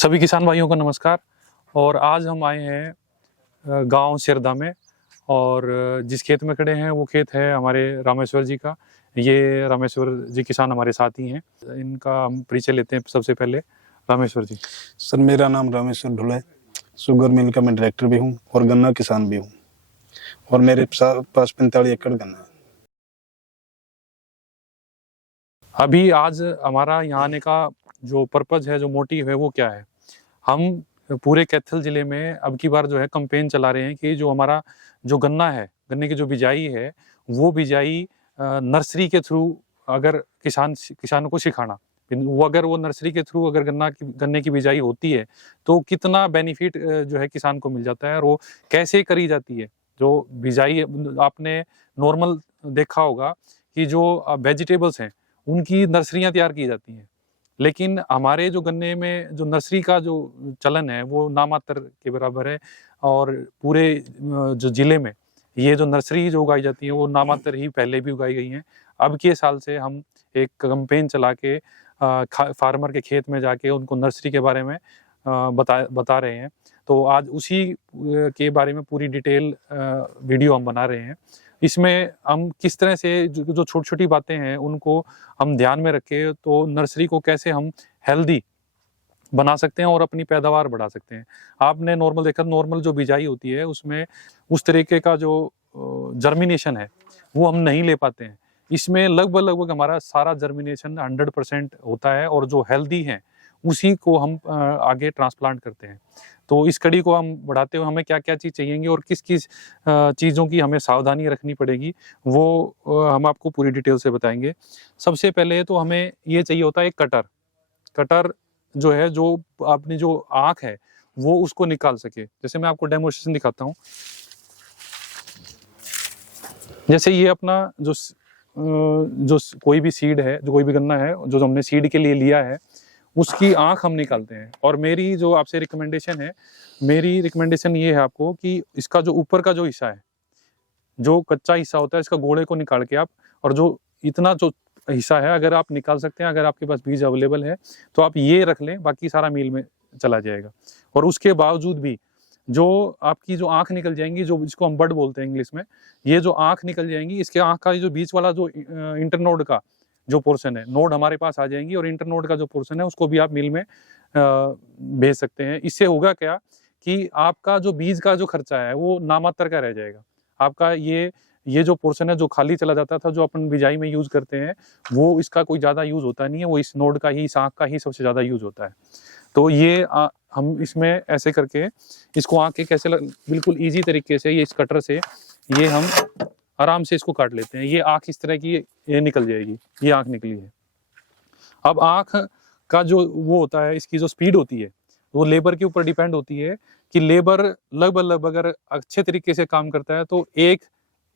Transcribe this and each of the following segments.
सभी किसान भाइयों को नमस्कार। और आज हम आए हैं गांव सिरदा में। और जिस खेत में खड़े हैं वो खेत है हमारे रामेश्वर जी का। ये रामेश्वर जी किसान हमारे साथ ही हैं। इनका हम परिचय लेते हैं। सबसे पहले रामेश्वर जी। सर, मेरा नाम रामेश्वर ढुल है। शुगर मिल का मैं डायरेक्टर भी हूँ और गन्ना किसान भी हूँ और मेरे पास 45 एकड़ गन्ना है। अभी आज हमारा यहाँ आने का जो पर्पज़ है, जो मोटिव है, वो क्या है? हम पूरे कैथल ज़िले में अब की बार जो है कैंपेन चला रहे हैं कि जो हमारा जो गन्ना है, गन्ने की जो बिजाई है, वो बिजाई नर्सरी के थ्रू अगर किसानों को सिखाना। वो अगर वो नर्सरी के थ्रू अगर गन्ने की बिजाई होती है तो कितना बेनिफिट जो है किसान को मिल जाता है और वो कैसे करी जाती है। जो बिजाई आपने नॉर्मल देखा होगा कि जो वेजिटेबल्स हैं उनकी नर्सरियाँ तैयार की जाती हैं, लेकिन हमारे जो गन्ने में जो नर्सरी का जो चलन है वो नामात्र के बराबर है। और पूरे जो ज़िले में ये जो नर्सरी जो उगाई जाती है वो नामात्र ही पहले भी उगाई गई हैं। अब के साल से हम एक कैंपेन चला के फार्मर के खेत में जाके उनको नर्सरी के बारे में बता रहे हैं। तो आज उसी के बारे में पूरी डिटेल वीडियो हम बना रहे हैं। इसमें हम किस तरह से जो छोटी-छोटी बातें हैं उनको हम ध्यान में रखें तो नर्सरी को कैसे हम हेल्दी बना सकते हैं और अपनी पैदावार बढ़ा सकते हैं। आपने नॉर्मल देखा, नॉर्मल जो बिजाई होती है उसमें उस तरीके का जो जर्मिनेशन है वो हम नहीं ले पाते हैं। इसमें लगभग हमारा सारा जर्मिनेशन 100% होता है और जो हेल्दी हैं उसी को हम आगे ट्रांसप्लांट करते हैं। तो इस कड़ी को हम बढ़ाते हुए हमें क्या-क्या चीज़ चाहिएँगी और किस-किस चीज़ों की हमें सावधानी रखनी पड़ेगी, वो हम आपको पूरी डिटेल से बताएँगे। सबसे पहले तो हमें ये चाहिए होता है एक कटर। कटर जो है, जो अपनी जो आँख है वो उसको निकाल सके। जैसे मैं आपको डेमोन्स्ट्रेशन दिखाता हूँ। जैसे ये अपना कोई भी सीड है, जो कोई भी गन्ना है जो हमने सीड के लिए लिया है, उसकी आँख हम निकालते हैं। और मेरी जो आपसे रिकमेंडेशन है, मेरी रिकमेंडेशन ये है आपको कि इसका जो ऊपर का जो हिस्सा है, जो कच्चा हिस्सा होता है, इसका गोले को निकाल के आप, और जो इतना जो हिस्सा है अगर आप निकाल सकते हैं, अगर आपके पास बीज अवेलेबल है तो आप ये रख लें, बाकी सारा मील में चला जाएगा। और उसके बावजूद भी जो आपकी जो आँख निकल जाएँगी, जो जिसको हम बड बोलते हैं इंग्लिश में, ये जो आँख निकल जाएँगी, इसके आँख का जो बीच वाला जो इंटरनोड का जो पोर्शन है, नोड हमारे पास आ जाएँगी और इंटरनोड का जो पोर्शन है उसको भी आप मिल में भेज सकते हैं। इससे होगा क्या कि आपका जो बीज का जो खर्चा है वो नामात्र का रह जाएगा। आपका ये जो पोर्शन है जो खाली चला जाता था, जो अपन बिजाई में यूज़ करते हैं, वो इसका कोई ज़्यादा यूज़ होता नहीं है, वो इस नोड का ही, इस आँख का ही सबसे ज़्यादा यूज़ होता है। तो ये हम इसमें ऐसे करके इसको आँख के कैसे बिल्कुल ईज़ी तरीके से ये इस कटर से ये हम आराम से इसको काट लेते हैं। ये आँख इस तरह की ये निकल जाएगी, ये आँख निकली है। अब आँख का जो वो होता है, इसकी जो स्पीड होती है, वो लेबर के ऊपर डिपेंड होती है कि लेबर लगभग अगर अच्छे तरीके से काम करता है तो एक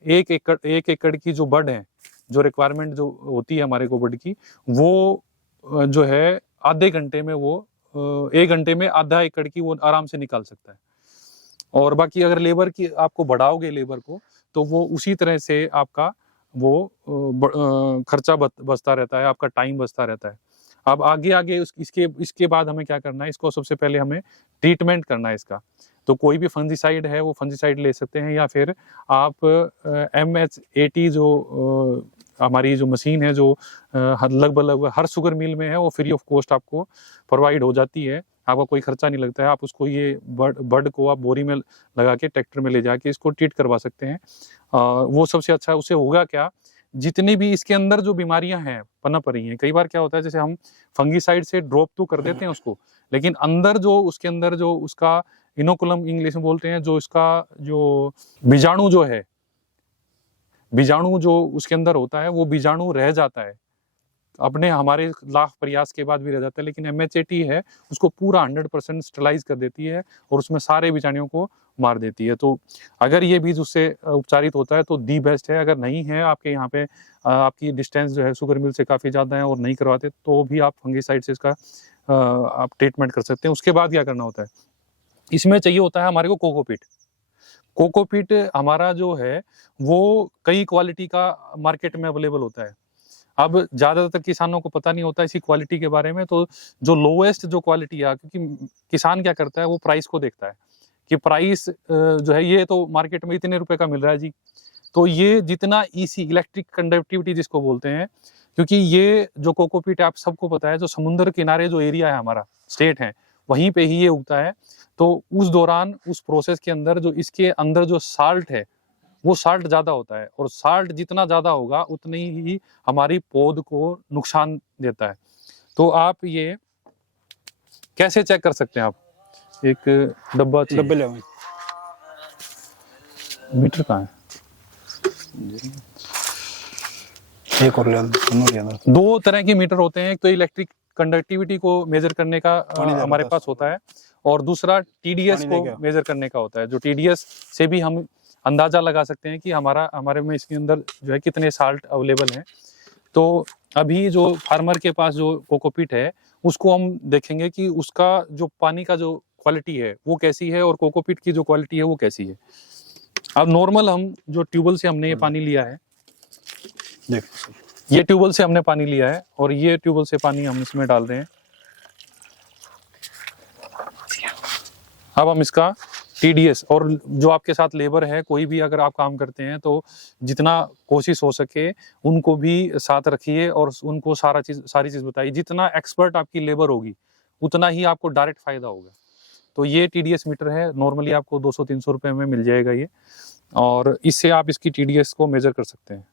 एकड़ की जो बड है, जो रिक्वायरमेंट जो होती है हमारे को बड की, वो जो है आधे घंटे में वो 1 घंटे में आधा एकड़ की वो आराम से निकाल सकता है। और बाकी अगर लेबर की आपको बढ़ाओगे लेबर को, तो वो उसी तरह से आपका वो खर्चा बचता रहता है, आपका टाइम बचता रहता है। अब आगे इसके बाद हमें क्या करना है, इसको सबसे पहले हमें ट्रीटमेंट करना है इसका। तो कोई भी फंजीसाइड है वो फंजीसाइड ले सकते हैं, या फिर आप MH80 जो हमारी जो मशीन है, जो लगभग हर शुगर मिल में है, वो फ्री ऑफ कॉस्ट आपको प्रोवाइड हो जाती है। आपका कोई खर्चा नहीं लगता है। आप उसको ये बड को आप बोरी में लगा के ट्रैक्टर में ले जाके इसको ट्रीट करवा सकते हैं। वो सबसे अच्छा है। उससे होगा क्या, जितनी भी इसके अंदर जो बीमारियां हैं पनप रही हैं, कई बार क्या होता है, जैसे हम फंगीसाइड से ड्रॉप तो कर देते हैं उसको, लेकिन अंदर जो उसके अंदर जो उसका इनोकुलम इंग्लिश में बोलते हैं, जो इसका जो बीजाणु जो है, बीजाणु जो उसके अंदर होता है, वो बीजाणु रह जाता है। अपने हमारे लाख प्रयास के बाद भी रह जाता है, लेकिन MH80 है उसको पूरा 100% स्टरलाइज कर देती है और उसमें सारे बीजाणुओं को मार देती है। तो अगर ये बीज उससे उपचारित होता है तो दी बेस्ट है। अगर नहीं है आपके यहाँ पे, आपकी डिस्टेंस जो है शुगर मिल से काफ़ी ज़्यादा है और नहीं करवाते, तो भी आप फंगीसाइड से इसका आप ट्रीटमेंट कर सकते हैं। उसके बाद क्या करना होता है, इसमें चाहिए होता है हमारे को कोकोपीट। कोकोपीट हमारा जो है वो कई क्वालिटी का मार्केट में अवेलेबल होता है। अब ज़्यादातर किसानों को पता नहीं होता इसी क्वालिटी के बारे में, तो जो लोएस्ट जो क्वालिटी है, क्योंकि किसान क्या करता है, वो प्राइस को देखता है कि प्राइस जो है ये तो मार्केट में इतने रुपए का मिल रहा है जी, तो ये जितना ईसी इलेक्ट्रिक कंडक्टिविटी जिसको बोलते हैं, क्योंकि ये जो कोकोपीट आप सबको पता है, जो समुद्र किनारे जो एरिया है हमारा स्टेट है, वहीं पे ही ये उगता है। तो उस दौरान उस प्रोसेस के अंदर जो इसके अंदर जो साल्ट है वो साल्ट ज़्यादा होता है, और साल्ट जितना ज़्यादा होगा उतनी ही हमारी पौध को नुकसान देता है। तो आप ये कैसे चेक कर सकते हैं? आप एक डब्बा डब्बे ले आऊं। मीटर कहाँ है? एक और ले आऊं, दोनों ले आऊं। दो तरह के मीटर होते हैं, एक तो इलेक्ट्रिक कंडक्टिविटी को मेजर करने का हमारे पास होता है, और दूसरा टीडीएस को मेजर करने का होता है। जो टीडीएस से भी हम अंदाजा लगा सकते हैं कि हमारे में इसके अंदर जो है कितने साल्ट अवेलेबल हैं। तो अभी जो फार्मर के पास जो कोकोपीट है उसको हम देखेंगे कि उसका जो पानी का जो क्वालिटी है वो कैसी है, और कोकोपीट की जो क्वालिटी है वो कैसी है। अब नॉर्मल हम जो ट्यूबवेल से हमने ये पानी लिया है, देखो ये ट्यूबवेल से हमने पानी लिया है, और ये ट्यूबवेल से पानी हम इसमें डाल रहे हैं। अब हम इसका टीडीएस, और जो आपके साथ लेबर है, कोई भी अगर आप काम करते हैं तो जितना कोशिश हो सके उनको भी साथ रखिए और उनको सारी चीज़ बताइए। जितना एक्सपर्ट आपकी लेबर होगी उतना ही आपको डायरेक्ट फायदा होगा। तो ये टीडीएस मीटर है, नॉर्मली आपको 200-300 रुपये में मिल जाएगा ये, और इससे आप इसकी टीडीएस को मेजर कर सकते हैं।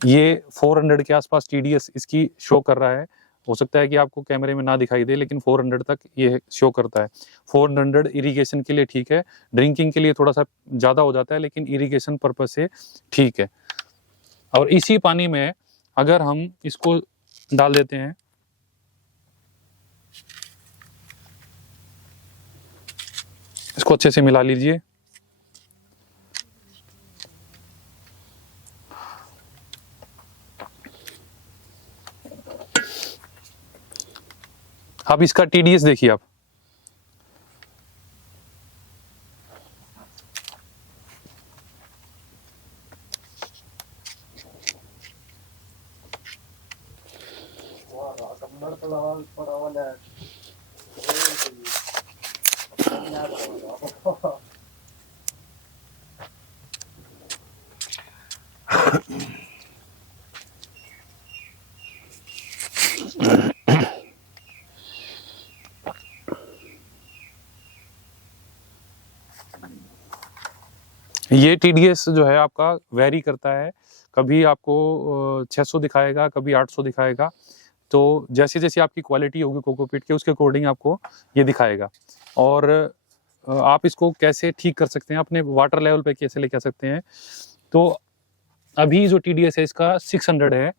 ये 400 के आसपास टीडीएस इसकी शो कर रहा है। हो सकता है कि आपको कैमरे में ना दिखाई दे, लेकिन 400 तक ये शो करता है। 400 इरिगेशन के लिए ठीक है, ड्रिंकिंग के लिए थोड़ा सा ज़्यादा हो जाता है, लेकिन इरिगेशन पर्पज से ठीक है। और इसी पानी में अगर हम इसको डाल देते हैं, इसको अच्छे से मिला लीजिए। अब इसका टीडीएस देखिए आप, ये टीडीएस जो है आपका वेरी करता है, कभी आपको 600 दिखाएगा, कभी 800 दिखाएगा। तो जैसे जैसे आपकी क्वालिटी होगी कोकोपीट के, उसके अकॉर्डिंग आपको ये दिखाएगा। और आप इसको कैसे ठीक कर सकते हैं, अपने वाटर लेवल पे कैसे लेके आ सकते हैं। तो अभी जो टीडीएस है इसका 600 है,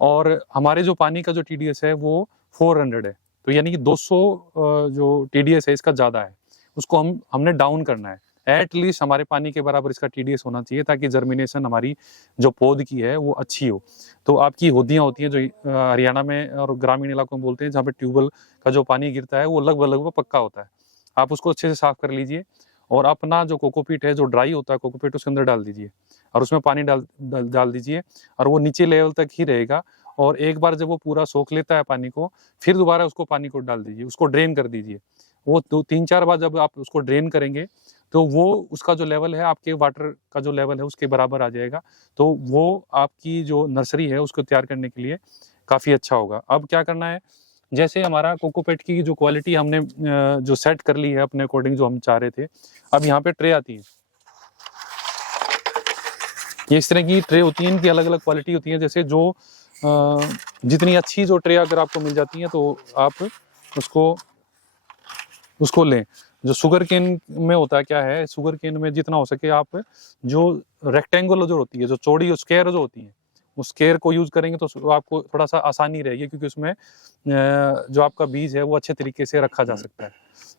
और हमारे जो पानी का जो टीडीएस है वो 400 है। तो यानी कि 200 जो टीडीएस है इसका ज़्यादा है, उसको हमने डाउन करना है। एटलीस्ट हमारे पानी के बराबर इसका टीडीएस होना चाहिए, ताकि जर्मिनेशन हमारी जो पौध की है वो अच्छी हो। तो आपकी होदियाँ होती हैं जो हरियाणा में और ग्रामीण इलाकों में बोलते हैं, जहाँ पे ट्यूबवेल का जो पानी गिरता है वो लगभग पक्का होता है। आप उसको अच्छे से साफ कर लीजिए, और अपना जो कोकोपीट है जो ड्राई होता है कोकोपीट उसके अंदर डाल दीजिए, और उसमें पानी डाल दीजिए, और वो नीचे लेवल तक ही रहेगा। और एक बार जब वो पूरा सोख लेता है पानी को, फिर दोबारा उसको पानी को डाल दीजिए, उसको ड्रेन कर दीजिए। वो 2-3-4 बार जब आप उसको ड्रेन करेंगे तो वो उसका जो लेवल है, आपके वाटर का जो लेवल है उसके बराबर आ जाएगा। तो वो आपकी जो नर्सरी है उसको तैयार करने के लिए काफ़ी अच्छा होगा। अब क्या करना है, जैसे हमारा कोकोपीट की जो क्वालिटी हमने जो सेट कर ली है अपने अकॉर्डिंग जो हम चाह रहे थे, अब यहाँ पे ट्रे आती है। ये इस तरह की ट्रे होती हैं, इनकी अलग अलग क्वालिटी होती है। जैसे जो जितनी अच्छी जो ट्रे अगर आपको मिल जाती हैं तो आप उसको लें। जो शुगर केन में होता है क्या है, शुगर केन में जितना हो सके आप जो रेक्टेंगुलर जो होती है, जो चौड़ी स्क्वायर जो होती है, उस स्क्वायर को यूज़ करेंगे तो आपको थोड़ा सा आसानी रहेगी, क्योंकि उसमें जो आपका बीज है वो अच्छे तरीके से रखा जा सकता है।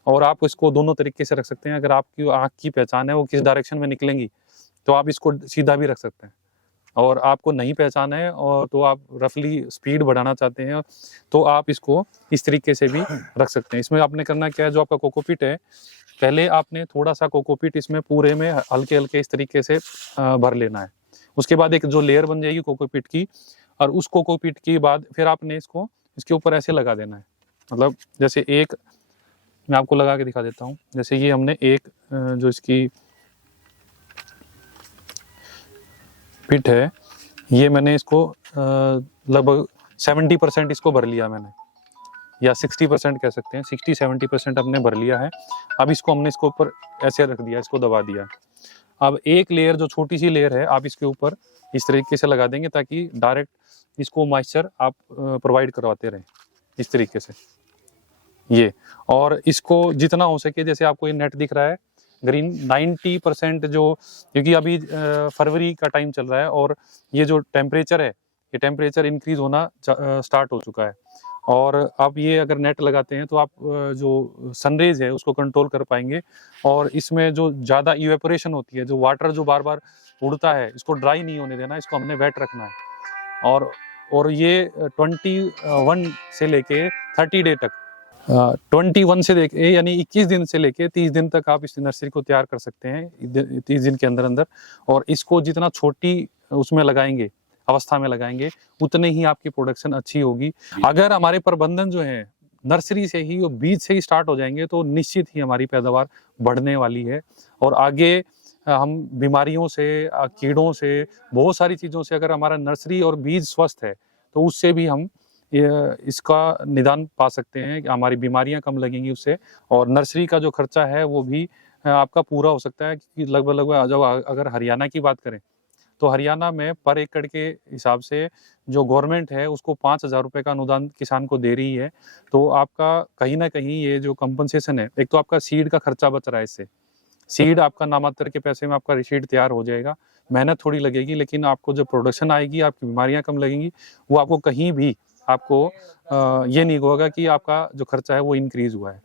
और आप इसको दोनों तरीके से रख सकते हैं। अगर आपकी आँख की पहचान है वो किस डायरेक्शन में निकलेंगी, तो आप इसको सीधा भी रख सकते हैं। और आपको नहीं पहचाना है और तो आप रफली स्पीड बढ़ाना चाहते हैं, तो आप इसको इस तरीके से भी रख सकते हैं। इसमें आपने करना क्या है, जो आपका कोकोपीट है, पहले आपने थोड़ा सा कोकोपीट इसमें पूरे में हल्के हल्के इस तरीके से भर लेना है। उसके बाद एक जो लेयर बन जाएगी कोकोपीट की, और उस कोकोपीट के बाद फिर आपने इसको इसके ऊपर ऐसे लगा देना है। मतलब जैसे एक मैं आपको लगा के दिखा देता हूँ। जैसे ये हमने एक जो इसकी पिट है, ये मैंने इसको लगभग 70% इसको भर लिया मैंने, या 60% कह सकते हैं, 60-70% हमने भर लिया है। अब इसको हमने इसके ऊपर ऐसे रख दिया, इसको दबा दिया। अब एक लेयर जो छोटी सी लेयर है आप इसके ऊपर इस तरीके से लगा देंगे ताकि डायरेक्ट इसको मॉइस्चर आप प्रोवाइड करवाते रहें इस तरीके से ये। और इसको जितना हो सके, जैसे आपको ये नेट दिख रहा है ग्रीन, 90% जो, क्योंकि अभी फरवरी का टाइम चल रहा है और ये जो टेम्परेचर है ये टेम्परेचर इंक्रीज होना स्टार्ट हो चुका है। और आप ये अगर नेट लगाते हैं तो आप जो सनरेज है उसको कंट्रोल कर पाएंगे। और इसमें जो ज़्यादा इवेपोरेशन होती है, जो वाटर जो बार बार उड़ता है, इसको ड्राई नहीं होने देना, इसको हमने वेट रखना है। और ये 21 से लेके 30 डे तक, 21 से लेके यानी 21 दिन से लेके 30 दिन तक आप इस नर्सरी को तैयार कर सकते हैं, 30 दिन के अंदर अंदर। और इसको जितना छोटी उसमें लगाएंगे, अवस्था में लगाएंगे, उतने ही आपकी प्रोडक्शन अच्छी होगी। अगर हमारे प्रबंधन जो है नर्सरी से ही और बीज से ही स्टार्ट हो जाएंगे तो निश्चित ही हमारी पैदावार बढ़ने वाली है। और आगे हम बीमारियों से, कीड़ों से, बहुत सारी चीज़ों से, अगर हमारा नर्सरी और बीज स्वस्थ है तो उससे भी हम इसका निदान पा सकते हैं, हमारी बीमारियां कम लगेंगी उससे। और नर्सरी का जो खर्चा है वो भी आपका पूरा हो सकता है। क्योंकि लगभग जब अगर हरियाणा की बात करें तो हरियाणा में पर एकड़ के हिसाब से जो गवर्नमेंट है उसको 5,000 रुपये का अनुदान किसान को दे रही है। तो आपका कहीं ना कहीं ये जो कंपनसेशन है, एक तो आपका सीड का खर्चा बच रहा है, इससे सीड आपका नामात्र के पैसे में आपका सीड तैयार हो जाएगा, मेहनत थोड़ी लगेगी, लेकिन आपको जो प्रोडक्शन आएगी, आपकी बीमारियां कम लगेंगी, वो आपको कहीं भी आपको ये नहीं होगा कि आपका जो खर्चा है वो इंक्रीज हुआ है।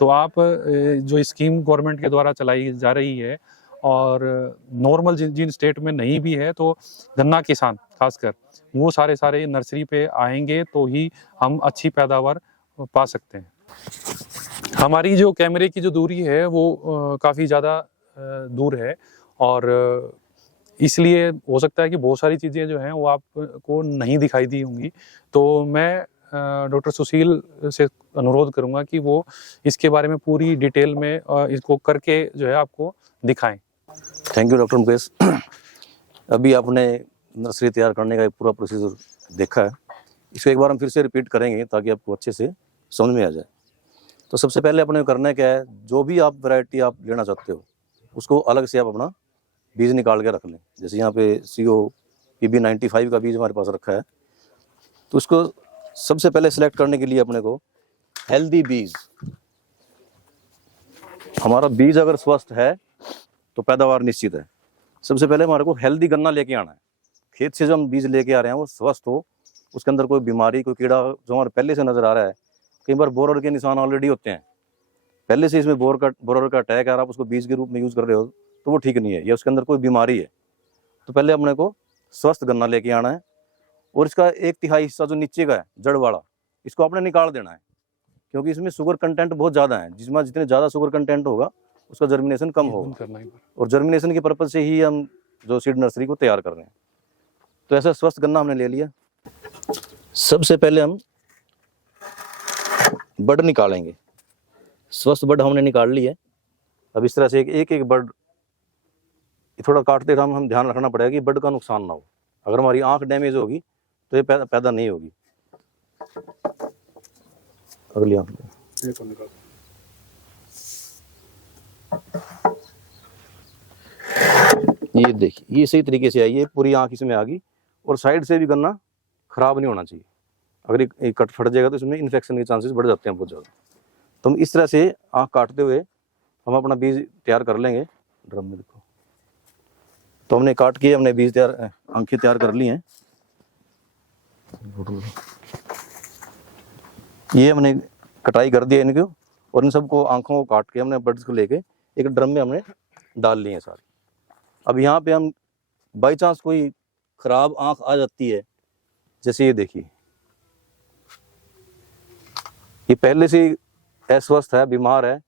तो आप जो स्कीम गवर्नमेंट के द्वारा चलाई जा रही है, और नॉर्मल जिन स्टेट में नहीं भी है, तो गन्ना किसान खासकर वो सारे नर्सरी पे आएंगे तो ही हम अच्छी पैदावार पा सकते हैं। हमारी जो कैमरे की जो दूरी है वो काफ़ी ज़्यादा दूर है, और इसलिए हो सकता है कि बहुत सारी चीज़ें जो हैं वो आपको नहीं दिखाई दी होंगी। तो मैं डॉक्टर सुशील से अनुरोध करूंगा कि वो इसके बारे में पूरी डिटेल में इसको करके जो है आपको दिखाएं। Thank you doctor Mukesh. अभी आपने नर्सरी तैयार करने का एक पूरा प्रोसीजर देखा है, इसको एक बार हम फिर से रिपीट करेंगे ताकि आपको अच्छे से समझ में आ जाए। तो सबसे पहले अपने करना क्या है, जो भी आप वैरायटी आप लेना चाहते हो उसको अलग से आप अपना बीज निकाल के रख लें। जैसे यहाँ पे CO PB 95 का बीज हमारे पास रखा है, तो उसको सबसे पहले सिलेक्ट करने के लिए अपने को हेल्दी बीज, हमारा बीज अगर स्वस्थ है तो पैदावार निश्चित है। सबसे पहले हमारे को हेल्दी गन्ना लेके आना है। खेत से जो हम बीज लेके आ रहे हैं वो स्वस्थ हो, उसके अंदर कोई बीमारी, कोई कीड़ा जो हमारे पहले से नजर आ रहा है। कई बार बोरर के निशान ऑलरेडी होते हैं, पहले से इसमें बोरर का अटैक है, आप उसको बीज के रूप में यूज कर रहे हो तो वो ठीक नहीं है, या उसके अंदर कोई बीमारी है। तो पहले अपने को स्वस्थ गन्ना लेके आना है, और इसका 1/3 हिस्सा जो नीचे का है जड़ वाला, इसको आपने निकाल देना है, क्योंकि इसमें शुगर कंटेंट बहुत ज़्यादा है। जिसमें जितने ज़्यादा शुगर कंटेंट होगा उसका जर्मिनेशन कम होगा, और जर्मिनेशन के पर्पज से ही हम जो सीड नर्सरी को तैयार कर रहे हैं। तो ऐसा स्वस्थ गन्ना हमने ले लिया। सबसे पहले हम बड निकालेंगे। स्वस्थ बड हमने निकाल ली है। अब इस तरह से एक एक बड थोड़ा काटते टाइम हम ध्यान रखना पड़ेगा कि बड का नुकसान ना हो। अगर हमारी आंख डैमेज होगी तो ये पैदा नहीं होगी। अगली आंख ये देखिए, ये सही तरीके से आई है, पूरी आंख इसमें आ गई, और साइड से भी गन्ना खराब नहीं होना चाहिए। अगर एक कट फट जाएगा तो इसमें इन्फेक्शन के चांसेस बढ़ जाते हैं बहुत ज़्यादा। तो हम इस तरह से आंख काटते हुए हम अपना बीज तैयार कर लेंगे। ड्रम में देखो, तो हमने काट के हमने बीज तैयार, आंखें तैयार कर ली हैं। ये हमने कटाई कर दिया इनको, और इन सबको आंखों को काट के हमने बर्ड्स को लेके एक ड्रम में हमने डाल लिए हैं सारी। अब यहाँ पे हम बाई चांस कोई खराब आंख आ जाती है, जैसे ये देखिए, ये पहले से अस्वस्थ है, बीमार है,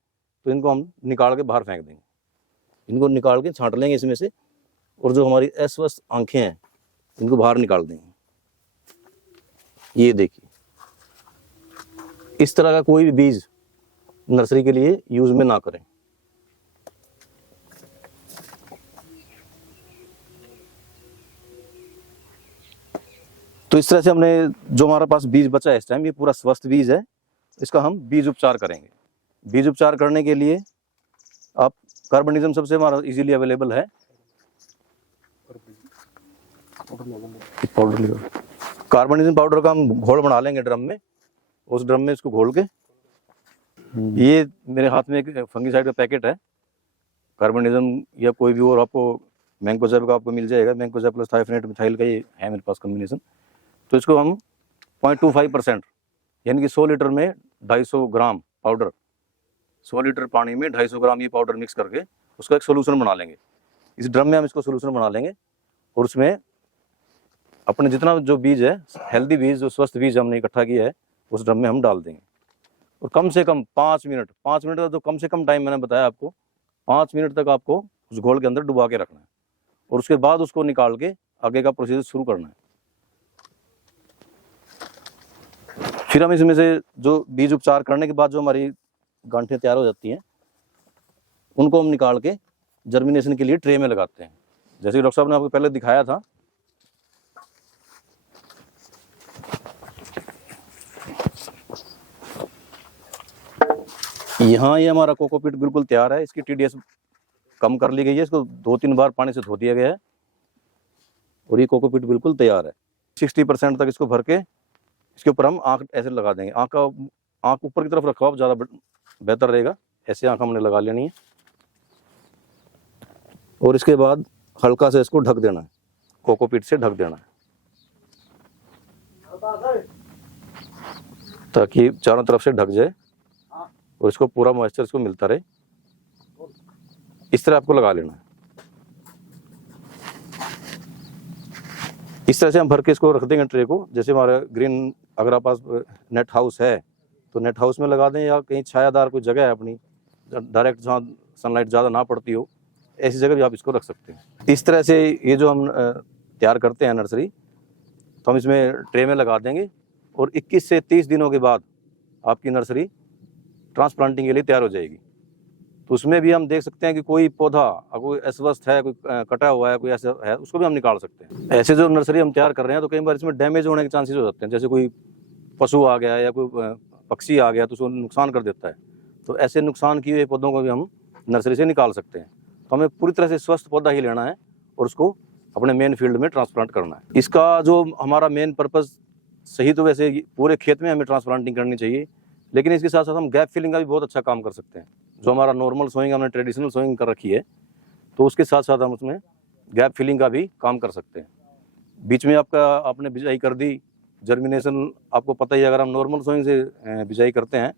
तो इनको हम निकाल के बाहर फेंक देंगे। इनको निकाल के छांट लेंगे इसमें से, और जो हमारी अस्वस्थ आंखें हैं इनको बाहर निकाल देंगे। ये देखिए, इस तरह का कोई भी बीज नर्सरी के लिए यूज में ना करें। तो इस तरह से हमने जो हमारे पास बीज बचा है इस टाइम, ये पूरा स्वस्थ बीज है, इसका हम बीज उपचार करेंगे। बीज उपचार करने के लिए आप कार्बनिज्म सबसे हमारा इजीली अवेलेबल है। कार्बनिज्म पाउडर का हम घोल बना लेंगे ड्रम में, उस ड्रम में इसको घोल के, ये मेरे हाथ में एक फंगीसाइड का पैकेट है, कार्बनिज्म या कोई भी और आपको मैंकोजेब का आपको मिल जाएगा, मैंकोजेब प्लस थायोफेनेट मिथाइल का ये है मेरे पास कॉम्बिनेशन। तो इसको हम 0.25% यानी कि 100 लीटर में 250 ग्राम पाउडर, 100 लीटर पानी में 250 ग्राम ये पाउडर मिक्स करके उसका एक सोल्यूशन बना लेंगे। इस ड्रम में हम इसको सोल्यूशन बना लेंगे और उसमें अपने जितना जो बीज है, हेल्दी बीज, जो स्वस्थ बीज हमने इकट्ठा किया है, उस ड्रम में हम डाल देंगे। और कम से कम 5 मिनट का जो कम से कम टाइम मैंने बताया आपको, 5 मिनट तक आपको उस घोल के अंदर डुबा के रखना है और उसके बाद उसको निकाल के आगे का प्रोसीजर शुरू करना है। फिर हम इसमें से जो बीज उपचार करने के बाद जो हमारी गांठें तैयार हो जाती हैं, उनको हम निकाल के जर्मिनेशन के लिए ट्रे में लगाते हैं, जैसे डॉक्टर साहब ने आपको पहले दिखाया था। यहाँ ये हमारा कोकोपीट बिल्कुल तैयार है, इसकी टीडीएस कम कर ली गई है, इसको 2-3 बार पानी से धो दिया गया है और ये कोकोपीट बिल्कुल तैयार है। 60% तक इसको भर के इसके ऊपर हम आँख ऐसे लगा देंगे। आँख ऊपर की तरफ रखो आप, ज़्यादा बेहतर रहेगा। ऐसे आँख हमने लगा लेनी है और इसके बाद हल्का से इसको ढक देना है, कोकोपीट से ढक देना है ताकि चारों तरफ से ढक जाए और इसको पूरा मॉइस्चर इसको मिलता रहे। इस तरह आपको लगा लेना है। इस तरह से हम भर के इसको रख देंगे ट्रे को। जैसे हमारा ग्रीन, अगर आप पास नेट हाउस है तो नेट हाउस में लगा दें, या कहीं छायादार कोई जगह है अपनी, डायरेक्ट जहाँ सनलाइट ज़्यादा ना पड़ती हो, ऐसी जगह भी आप इसको रख सकते हैं। इस तरह से ये जो हम तैयार करते हैं नर्सरी, तो हम इसमें ट्रे में लगा देंगे और 21 से 30 दिनों के बाद आपकी नर्सरी ट्रांसप्लांटिंग के लिए तैयार हो जाएगी। तो उसमें भी हम देख सकते हैं कि कोई पौधा कोई अस्वस्थ है, कोई कटा हुआ है, कोई ऐसा है, उसको भी हम निकाल सकते हैं। ऐसे जो नर्सरी हम तैयार कर रहे हैं तो कई बार इसमें डैमेज होने के चांसेस हो जाते हैं, जैसे कोई पशु आ गया या कोई पक्षी आ गया तो उसको नुकसान कर देता है। तो ऐसे नुकसान किए हुए पौधों को भी हम नर्सरी से निकाल सकते हैं। तो हमें पूरी तरह से स्वस्थ पौधा ही लेना है और उसको अपने मेन फील्ड में ट्रांसप्लांट करना है। इसका जो हमारा मेन पर्पज़, सही तो वैसे पूरे खेत में हमें ट्रांसप्लांटिंग करनी चाहिए, लेकिन इसके साथ साथ हम गैप फिलिंग का भी बहुत अच्छा काम कर सकते हैं। जो हमारा नॉर्मल सोइंग हमने ट्रेडिशनल सोइंग कर रखी है, तो उसके साथ साथ हम उसमें गैप फिलिंग का भी काम कर सकते हैं। बीच में आपने बिजाई कर दी, जर्मिनेशन आपको पता ही है, अगर हम नॉर्मल सोइंग से बिजाई करते हैं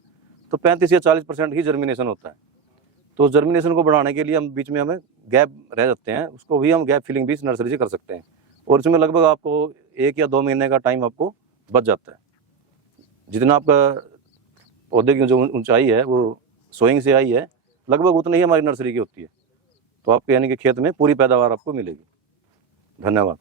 तो 35 या 40% ही जर्मिनेशन होता है। तो जर्मिनेशन को बढ़ाने के लिए हम बीच में हमें गैप रह जाते हैं, उसको भी हम गैप फिलिंग भी नर्सरी से कर सकते हैं और इसमें लगभग आपको 1 या 2 महीने का टाइम आपको बच जाता है। जितना आपका पौधे की जो ऊंचाई है वो सोइंग से आई है, लगभग उतनी ही हमारी नर्सरी की होती है। तो आपके यानी कि खेत में पूरी पैदावार आपको मिलेगी। धन्यवाद।